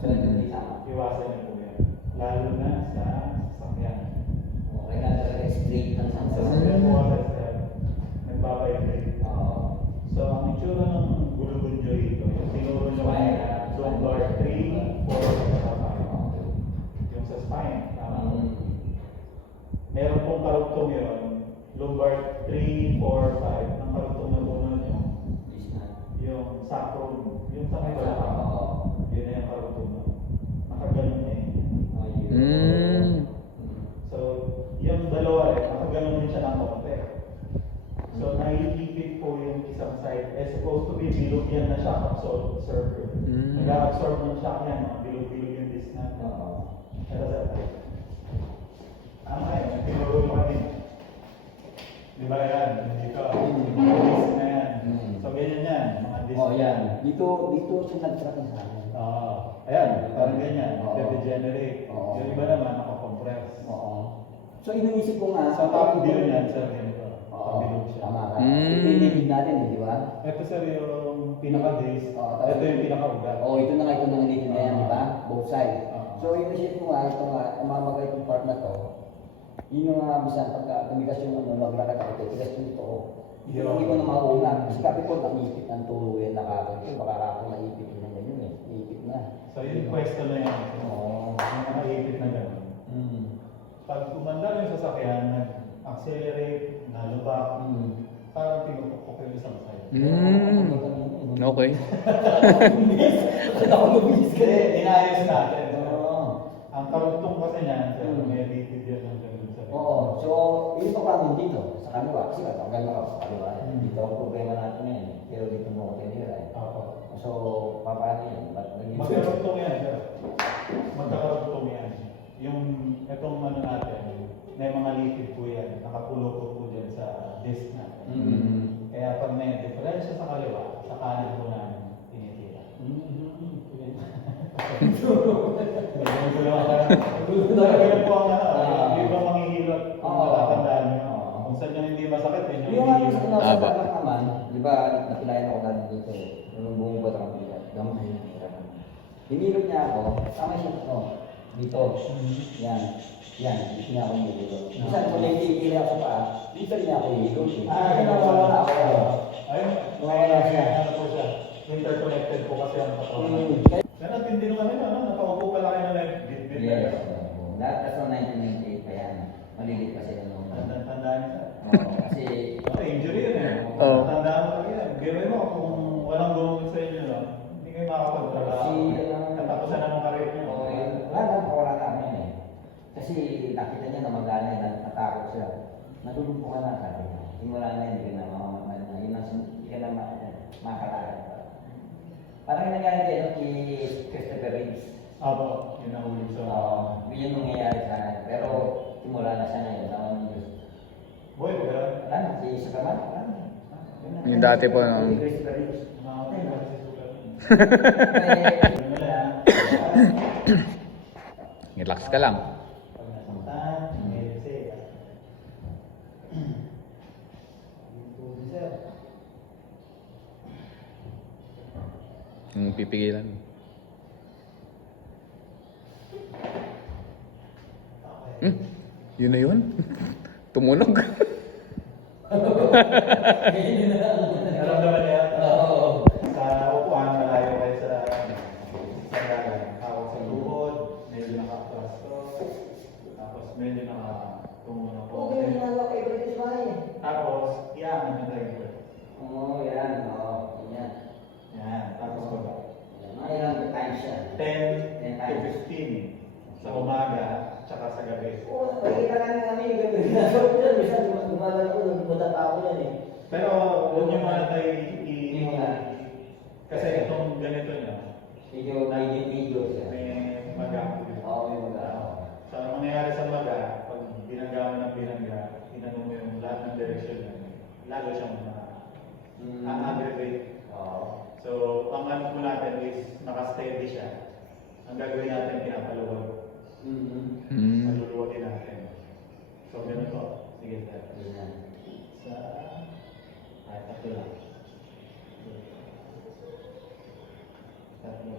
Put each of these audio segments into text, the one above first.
So, ito hindi tama. Iwasan niyo po yan. Lalo na sa sasakyan. Okay na talaga straight ng Sa sasakyan. sasakyan po kasi sir, nagbabibrate. Oo. So, ang itsura ng gulubunjo ito, yung tinuro nyo kaya, lumbar 3, 4, 5. Yung sa spine. Meron pong karugtong yun, lumbar 3, 4, 5. Ang karugtong na puno nyo, yung sacrum, yung sa may balakang. Yun na yung karugtong mo. Nakaganon na So, yung dalawa rin, nakaganon din siya ng konti. So, naiipit po yung isang side. Supposed to be bilog yan na shock absorber. Nag-absorb ng shock yan, mga bilog-bilog yung disc natin. Pero sa tama yun, tinuro mo kanina. Di ba yan? Dito, disc na yan. So, ganyan yan, mga disc. Yan. Dito siya nag-tracking sa akin. Ayan, parang ganyan, degenerate. Oo. Yung iba naman, nakakompress. So, inuisip ko nga, Sa top view niyan, sir, ganito. Pabilog siya. Tama ka. Ito natin, di ba? Ito sir yung pinaka-base, Oo. ito yung pinaka-ugat. Ito na nilid na yan, di ba? Both sides. Oo. So, inuisip ko nga, ito nga, umamaga itong part na to, yun yung mga bisan pagka tumigas yung maglakad ako, tigas yung ito. Hindi ko na mauna. Kasi kapi ko, naipit ng tulo yan, nakakita. Baka ako naipit yun ng ganyan eh. Naipit na. So yung pwesto na yan. Yung nakaipit na gano'n. Pag umandar yung sasakyan, nag-accelerate, nalubak, parang tinupok yung isang side. Okay. Ako nabis ka eh. Inayos natin. Ang karugtong kasi niyan, sir, may litid yan ng gano'n sa So, ito pa din dito, sa kaliwa. Kasi katanggal na ako sa kaliwa. Dito ang problema natin ngayon. Pero dito mo ko tinira eh. So, paano yan? Magkarugtong yan, sir. Magkarugtong yan. Yung itong ano natin, may mga litid po yan. Nakapulo po dyan sa disc natin. Kaya pag may diferensya sa kaliwa, sa kanan po namin tinitira. Ganyan po ang hindi ba manghihilot kung matatandaan nyo. Kung saan nyo hindi masakit, yun yung Yung ano sa manghihilot. kinasasakak naman, di ba, napilayan ako natin dito eh. Nung buong ba't ang pilat, gamay yung hirapan. Hinilot niya ako, tama siya ito. Dito. Yan. Yan. Dito niya ako hinilot. Minsan kung nagigil ako pa, dito niya ako hinilot. Kasi nawawala ako. Ayun. Nawawala siya. Ano po siya? Interconnected po kasi ang katawan. Pero hindi naman yun, ano? Nakaupo pala kayo na nag-bit-bit. Yes. That's on 1998 pa yan. Malilit pa sila nung... Tandaan niya. Kasi... Injury yun eh. Oo. Tandaan mo talaga yan. Gawin mo kung walang gumamit sa inyo, no? Hindi kayo makakapagtrabaho. Katapusan na ng karir niyo. Wala na kami eh. Kasi nakita niya na magana yan, natakot siya. Natulog po ka na, sabi niya. Simula na hindi ka na mamamatay na. Yun ang hindi ka na makakalakad. Parang yung nangyari kayo kay Christopher Reeves. Apo, yun ang ulit sa... Yun yung nangyayari sa akin. Pero simula na siya ngayon, naman ng Diyos. Boy, ba yan? Wala na, si Sakaman, wala na. Yung dati po, no? Si Christopher Reeves. Nakakapit ba si Sugar? Eh, Yun na lang. Relax ka lang. Pag nasamtan, may reseta. Yung pipigilan. Yun na yun? Tumunog. Naramdaman niya? Oo. Sa upuan, malayo kayo sa dagat. Hawak sa tuhod, medyo naka-plasto. Tapos medyo nakatungo na po. Okay, ginagawa kay British Mine. Tapos, iyangan yung trigger. Oo, yan. Oo, yan. Yan. Tapos baba. Mga ilang times siya. 10 to 15 sa umaga, tsaka sa gabi. Oo, nakikita namin kami. Ginagawa ko yan. Minsan, gumagano ko, nagpunta ko yan eh. Pero huwag niyo muna tayo Hindi mo na. kasi itong ganito niya, Video siya. may maga. Oo, may mag-ano. So, ang mangyayari sa maga, pag binangga mo ng binangga, tinanong mo yung lahat ng direction niya, lalo siyang aggravate. Oo. So, ang ano po natin is naka-steady siya. Ang gagawin natin, pinapaluwag. Maluluwagin natin. So, ganun po. Sige, sir. Yan. Sa... Ay, tatlo lang. Tatlo.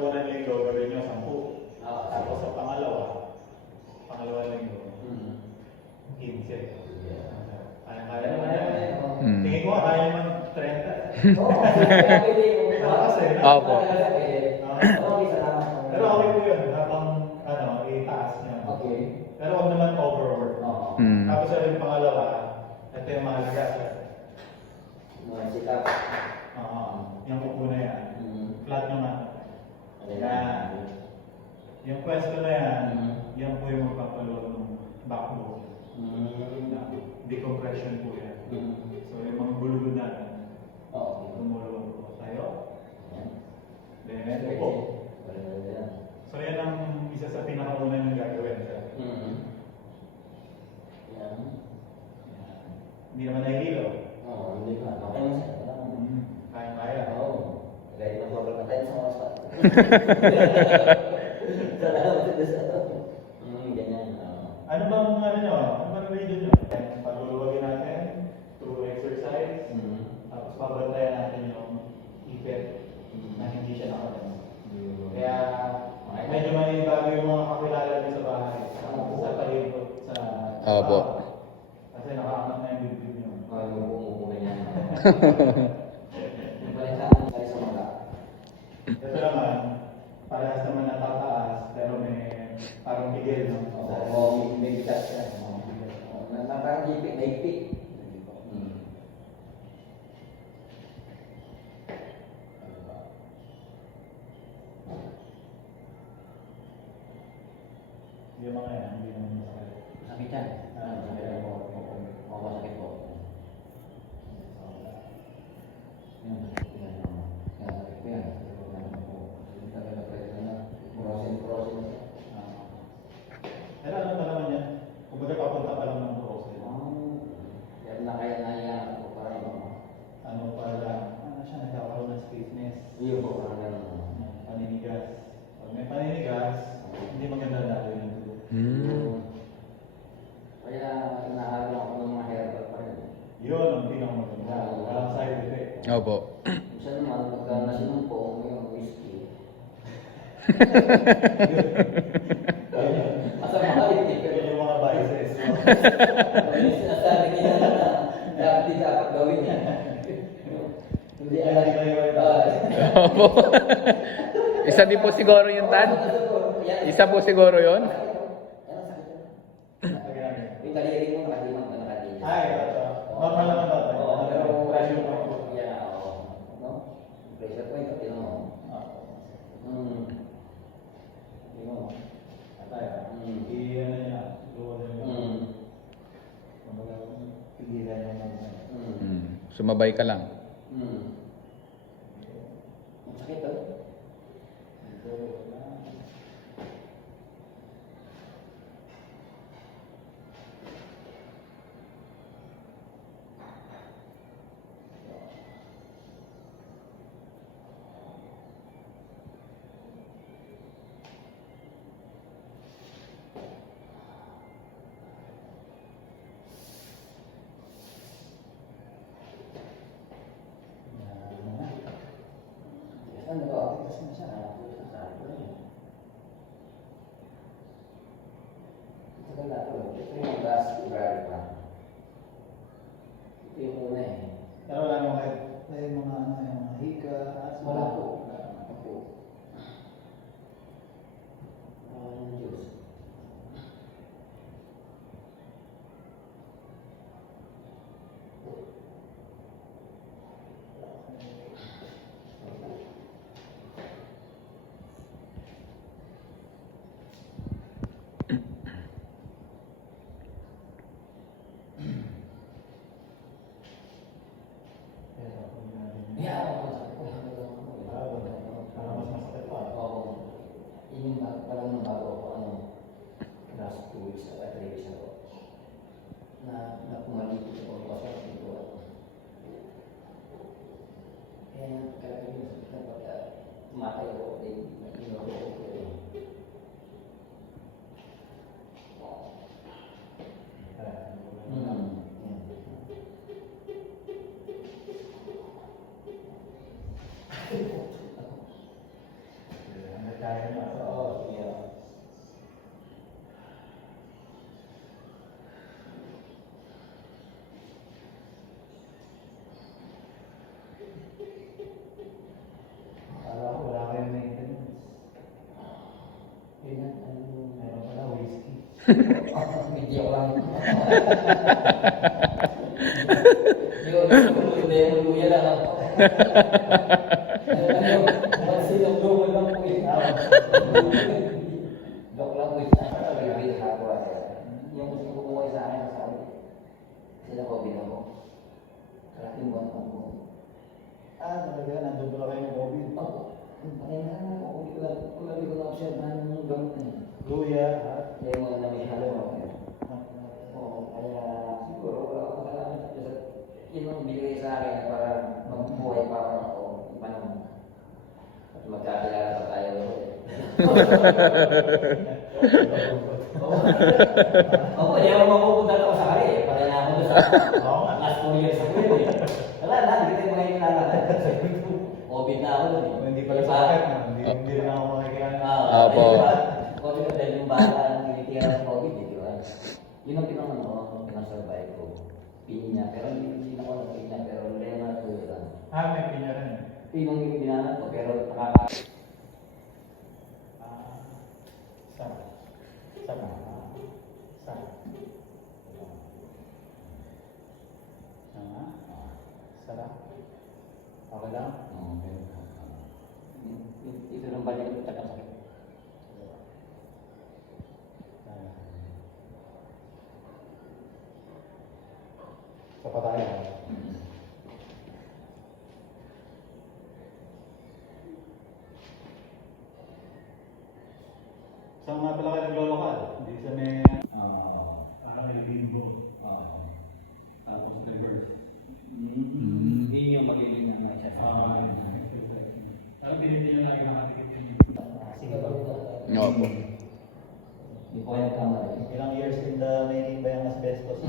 unang linggo, gawin nyo 10. Ah, Tapos sa pangalawa linggo, 15. Kaya naman yan. Mm. Tingin ko, kaya naman 30. Oo, pwede. Kasi, Opo. Pero okay po yun, habang itaas niya. Okay. Pero huwag naman overwork. Oo. Mm. Tapos yung pangalawa, ito yung mahalaga. Mga sit-up. Oo, yung upo na yan. Mm. Flat nyo nga. Yan. Yung pwesto na yan, yan po yung magpapaluwag ng backbone. Decompression po yan. So yung mga bulugod natin, Oo. tumulong po tayo. Yan. Then, upo. So yan ang isa sa pinakauna ng gagawin. Sir. Yan. Hindi naman nahihilo. Oo, hindi pa. Okay na siya. Wala naman. Kaya-kaya. Oo. Kahit na sobrang patay sa mga spot. Salamat sa ganyan. Oo. Ano ba ang ano nyo? Ano ba ang reason nyo? Paguluwagin natin through exercise. Tapos babantayan natin yung ipit na hindi siya nakagano. Kaya medyo may bago yung mga kakilala niyo sa bahay. Sa palibot, sa... Opo. Kasi nakaangat na yung bibig niyo. Oo, yung umupo ganyan. Yung balitaan tayo sa mga. Ito naman, parehas naman natataas, pero may parang bigil, no? Oo, may bigas siya. Parang hipik, naipik. Yung mga yan, hindi naman masakit. Sakit yan. Sakit yan po. Oo, masakit po. Yan. Yan. Yan. Sakit po yan. Hindi talaga pwede na. Frozen. Pero ano pa naman yan? Kung baga papunta pa lang ng Brooklyn. Kaya na kaya nailangan ko para yung Ano pa lang, siya nagkakaroon ng stiffness. iyo po, parang gano'n. Paninigas. Pag may paninigas, hindi maganda dahil ng dugo. Mm. Kaya inaaraw ako ng mga herbal pa rin. Yun ang pinakamaganda. Walang side effect. Opo. Minsan naman, pagka nasinumpo, yung whiskey. Masama rin eh. Yun yung mga vices. Yung sinasabi nila na dapat di dapat gawin yan. Hindi alam. Opo. Isa din po siguro yung tan. Isa po siguro yun. Yung daliri mo nakadiman ka nakadiman. Ay, normal naman ba? Oo, pero pressure point. yeah, oo. No? Pressure point, kapila mo. Hindi mo. Atay, i-ano niya, luwag niya. Kumbaga, pigilan niya naman. Mm. Sumabay ka lang. Ang sakit oh. Hindi ako lang. Yung luya lang ako. Sinabluman lang po eh. Joke lang po isa. Pag-ibig sa ako. Yung gusto ko kumuha sa akin, sabi, sila ko ako. Kalating buwan ako. Talaga, nandun pala kayo ng COVID. Kaya nga, kung ko na-observe yung gamit na yun. Luya, Yung mga namihalo ako. Oo, kaya siguro wala akong kailangan sa Diyos. Yun ang binigay sa akin para magbuhay pa ako. Iba naman. At magkakilala pa tayo. Oo, hindi ako mapupunta ako sa kari. Pala na ako doon sa last 4 years ako yun eh. Wala na, hindi tayo mga kilala. COVID na ako doon eh. Hindi pala sa akin, hindi rin ako makikilala. Opo. COVID na dahil yung bata ang tinitira sa COVID eh, di ba? Yun ang pinang-survive ko. Pinya, pero hindi na ako na pinya, pero lema ko yun lang. May pinya rin. Pinong yung binanan ko, pero nakaka... Sarap. Okay lang? Ito lang balik ko tsaka sakit. Sa pataya. Saan nga pala kayo naglolokal? Hindi sa may... may bimbo. Tapos reverse. Hindi yung magiging na siya. Parang pinili nyo lagi nakatikip yun. Sige ba? Opo. Hindi po kayo kamali. Ilang years in the making ba yung asbestos?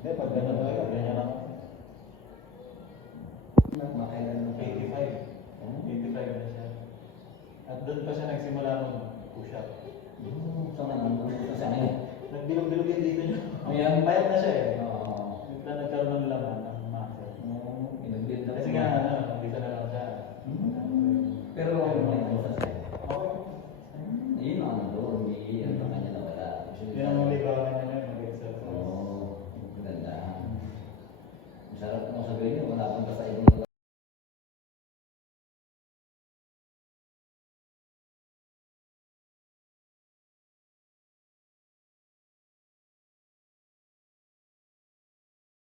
Hindi, pag gano'n talaga, ganyan lang. Makailan na 85. 85 na siya. At doon pa siya nagsimula nung push-up. So naman, sa akin. Nagbilog-bilog yung dito niya. Ayan. Payat na siya eh. Oo. Nagkaroon ng laman.